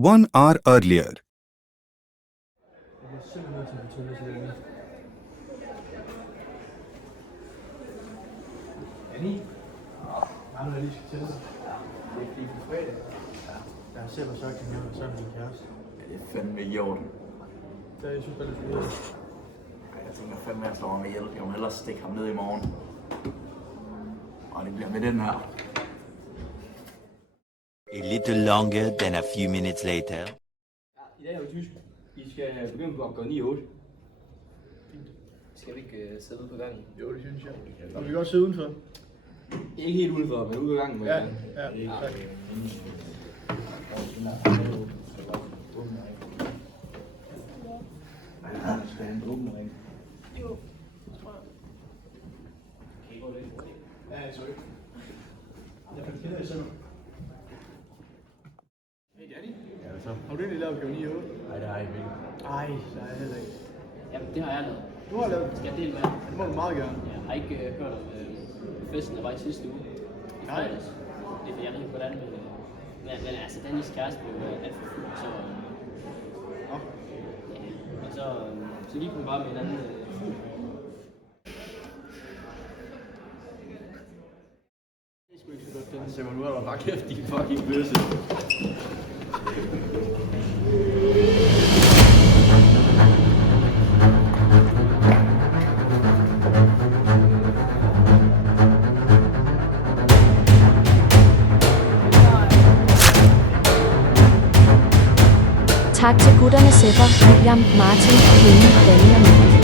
1 hour earlier. Annie? Mangler lige skal til. Det er ikke lige på fredag. Jeg har selv sagt, at jeg var sammen med min kæreste. Ja, det er fandme i orden. Det er jeg synes, det er lidt. Ej, jeg tænker fandme, at jeg slår ham ihjel. Jeg må hellere stikke ham ned i morgen. Og det bliver med den her. A little longer than a few minutes later. I dag er jo tysk. I skal begynde på opgave 9-8. Skal vi ikke sidde ude på gangen? Jo, det synes jeg. Og vi kan godt sidde udenfor. Ikke helt udenfor, men ude på gangen. Ja, tak. Jo. Ja, jeg tror ikke. Jeg fandt kender jer selv. Hey Danny. Ja, så. Har du egentlig lavet opgave 9 8? Nej, det har jeg ikke. Nej, det har jeg heller ikke. Jamen, det har jeg lavet. Du har lavet? Skal jeg dele med? Det må du meget gerne. Jeg har ikke hørt om festen, der var i sidste uge. I Nej. fredags. Det er for jeg ved ikke, hvordan men altså, Dannys kæreste blev alt for fuld, så... Nå. Ja, og så lige kom bare med en anden fuld. Det er sgu ikke så godt finde. Simon, nu er der bare kæft, din fucking bøsse. Tak til gutterne Sepper, William, Martin, Henning, Danny og Mikkel.